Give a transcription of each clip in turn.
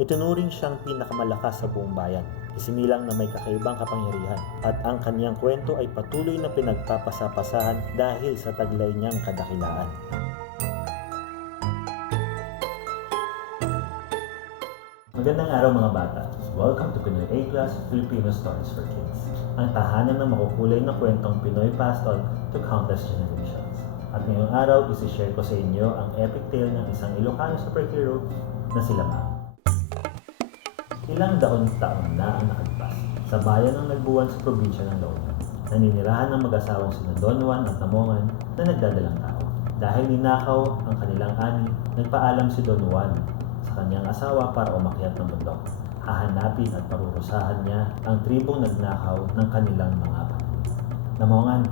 Itunuring siyang pinakamalakas sa buong bayan. Isinilang na may kakaibang kapangyarihan at ang kaniyang kwento ay patuloy na pinagpapasapasahan dahil sa taglay niyang kadakilaan. Magandang araw mga bata. Welcome to Pinoy A-Class Filipino Stories for Kids. Ang tahanan ng makukulay na kwentong Pinoy passed to countless generations. At ngayong araw, isi-share ko sa inyo ang epic tale ng isang Ilocano superhero na si Lamang. Ilang daon taon na ang nakalipas sa bayan ng nagbuwan sa probinsya ng Launa. Naninirahan ng mag-asawang sina Don Juan at Namongan na nagdadalang tao. Dahil ninakaw ang kanilang ani, nagpaalam si Don Juan sa kanyang asawa para umakyat ng bundok. Hahanapin at parurusahan niya ang tribong nagnakaw ng kanilang mga pamilya. Namongan,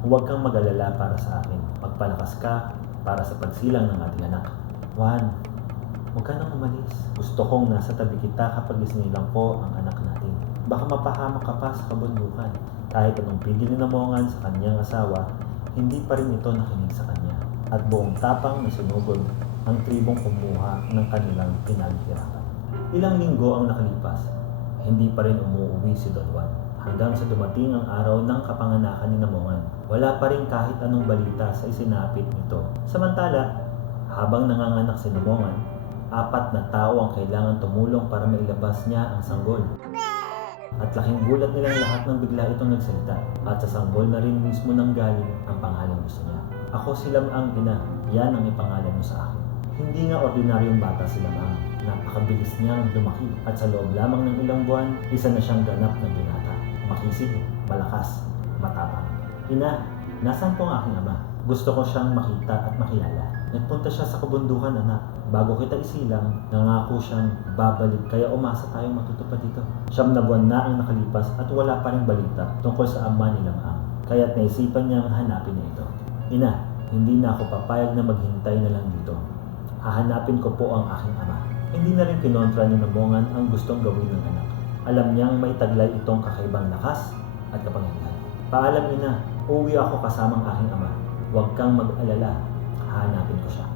huwag kang mag-alala para sa akin. Magpalakas ka para sa pagsilang ng ating anak. Juan, Huwag ka nang. Gusto kong nasa tabi kita kapag isinilang ko ang anak natin. Baka mapahamak ka pa sa kabundukan. Kahit anong pigil ni Namongan sa kanyang asawa, hindi pa rin ito nakinig sa kanya. At buong tapang na sinugod ang tribong kumuha ng kanilang pinaghirapan. Ilang linggo ang nakalipas, hindi pa rin umuwi si Don Juan. Hanggang sa dumating ang araw ng kapanganakan ni Namongan, wala pa rin kahit anong balita sa isinapit nito. Samantala, habang nanganganak si Namongan, apat na tao ang kailangan tumulong para mailabas niya ang sanggol. At laking gulat nilang lahat nang bigla itong nagsalita at sa sanggol na rin mismo nang galing ang pangalan gusto niya. Ako si Lamang ina, yan ang ipangalan mo sa akin. Hindi nga ordinaryong bata si Lamang. Napakabilis niyang lumaki at sa loob lamang ng ilang buwan, isa na siyang ganap na binata. Makisig, malakas, matapang. Ina, nasan po ang aking ama? Gusto ko siyang makita at makilala. Nagpunta siya sa kabundukan anak. Bago kita isilang, nangako siyang babalik kaya umasa tayong matutupad dito. Siyam na buwan na ang nakalipas at wala pa rin balita tungkol sa ama ni Lamang. Kaya't naisipan niyang hanapin niya ito. Ina, hindi na ako papayag na maghintay na lang dito. Hahanapin ko po ang aking ama. Hindi na rin kinontra ni Namongan ang gustong gawin ng anak. Alam niyang may taglay itong kakaibang lakas at kapangyarihan. Paalam ina, uwi ako kasamang aking ama. Huwag kang mag-alala, hahanapin ko siya.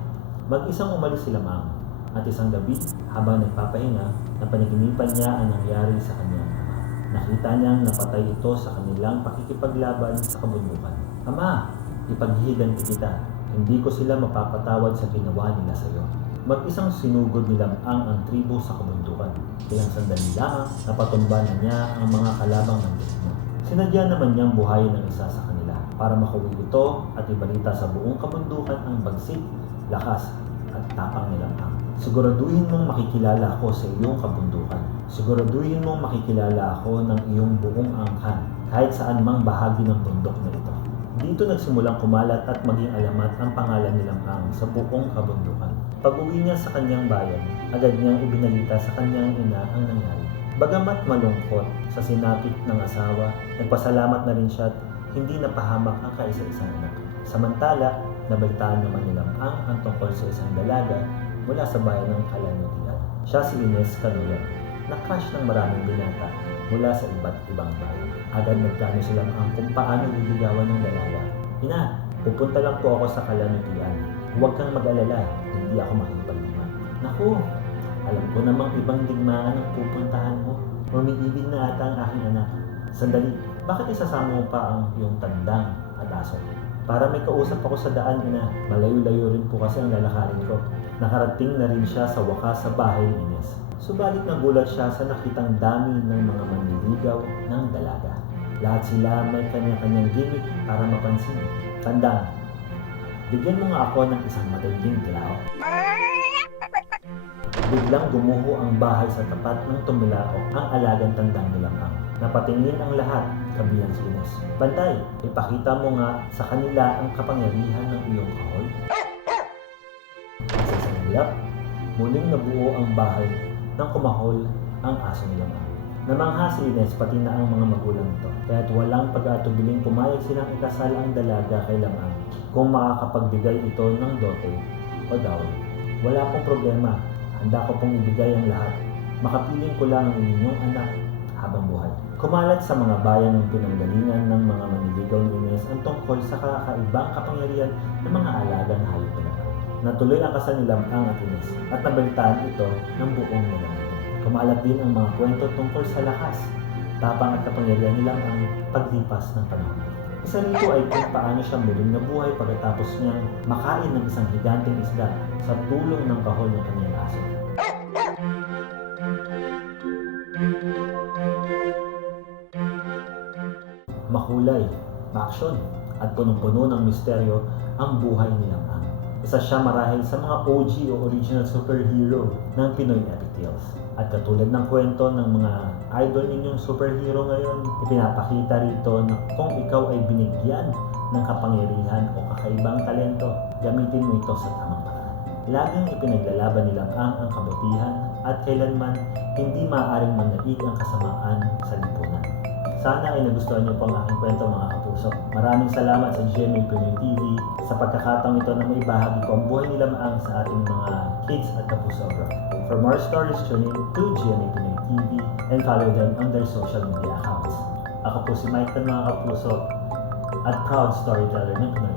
Mag-isang umalis si Lamang at isang gabi habang nagpapahinga, napanaginipan niya ang nangyari sa kanyang ama. Nakita niyang napatay ito sa kanilang pakikipaglaban sa kabundukan. Ama, ipaghihigan kita. Hindi ko sila mapapatawad sa ginawa nila sa iyo. Mag-isang sinugod nilang ang ang tribo sa kabundukan. Ilang sandali lamang, napatumba na niya ang mga kalabang ng Diyos Sinadya naman niyang buhayin ng isa sa para makuwi ito at ibalita sa buong kabundukan ang bagsik, lakas at tapang nilang ang. Siguraduhin mong makikilala ako sa iyong kabundukan. Siguraduhin mong makikilala ako ng iyong buong angkan kahit saan mang bahagi ng bundok na ito. Dito nagsimulang kumalat at maging alamat ang pangalan nilang ang sa buong kabundukan. Pag-uwi niya sa kanyang bayan, agad niyang ibinalita sa kanyang ina ang nangyari. Bagamat malungkot sa sinapit ng asawa, nagpasalamat na rin siya hindi napahamak ang kaisa-isang anak. Samantala, nabalitaan naman nilang ang ang tungkol sa isang dalaga mula sa bayan ng Kalanutian. Siya si Ines Canuyan, na crush ng maraming binata mula sa iba't ibang bayan. Agad nagplano silang ang kung paano liligawan ng dalaga. Ina, pupunta lang po ako sa Kalanutian. Huwag kang mag-alala, hindi ako makikipagdigma. Naku, alam ko namang ibang digmaan ang pupuntahan mo. Umiibig na ata ang aking anak. Sandali, bakit isasama mo pa ang iyong tandang at aso? Para may kausap ako sa daan, ina. Malayo-layo rin po kasi ang lalakarin ko. Nakarating na rin siya sa wakas sa bahay ni Ines. Subalit nagulat siya sa nakitang dami ng mga manliligaw ng dalaga. Lahat sila may kanya-kanyang gimmick para mapansin. Tandaan, bigyan mo nga ako ng isang matinding tilao. Biglang gumuho ang bahay sa tapat ng tumilaok ang alagang tandang nilamang. Napatingin ang lahat, kabilang si Ines. Bantay, ipakita mo nga sa kanila ang kapangyarihan ng iyong kahol. Sa isang iglap, muling nabuo ang bahay nang kumahol ang aso nilamang. Namangha si Ines pati na ang mga magulang nito. Kaya't walang pag-atubiling pumayag silang ikasal ang dalaga kay Lamang kung makakapagbigay ito ng dote o dowry. Wala pong problema, handa ko pong ibigay ang lahat. Makapiling ko lang ang inyong anak habang buhay. Kumalat sa mga bayan ng pinanggalingan ng mga manliligaw ni Ines ang tungkol sa kakaibang kapangyarihan ng mga alagang hayop nila. Natuloy ang kasal ni Lamang at Ines at nabalitaan ito ng buong nilaman. Kumalat din ang mga kwento tungkol sa lakas, tapang at kapangyarihan ni Lamang paglipas ng panahon. Isa rito ay kung paano siya muling nabuhay pagkatapos niyang makain ng isang higanteng isda sa tulong ng kahol ng kanyang aso. Makulay, maaksyon, at punong-puno ng misteryo ang buhay ni Lamang. Isa siya marahil sa mga OG o original superhero ng Pinoy Epic Tales. At katulad ng kwento ng mga idol ninyong superhero ngayon, ipinapakita rito na kung ikaw ay binigyan ng kapangyarihan o kakaibang talento, gamitin mo ito sa tamang paraan. Laging ipinaglalaban ni Lamang ang kabutihan at kailanman hindi maaaring manaig ang kasamaan sa lipunan. Sana ay nagustuhan niyo po ang aking kwento mga kapuso. Maraming salamat sa GMA Pinoy TV sa pagkakataong ito na maibahagi ko ang buhay ni Lamang sa ating mga kids at kapuso abroad. For more stories, tune in to GMA Pinoy TV and follow them on their social media accounts. Ako po si Mike Tan mga kapuso at proud storyteller ng Pinoy.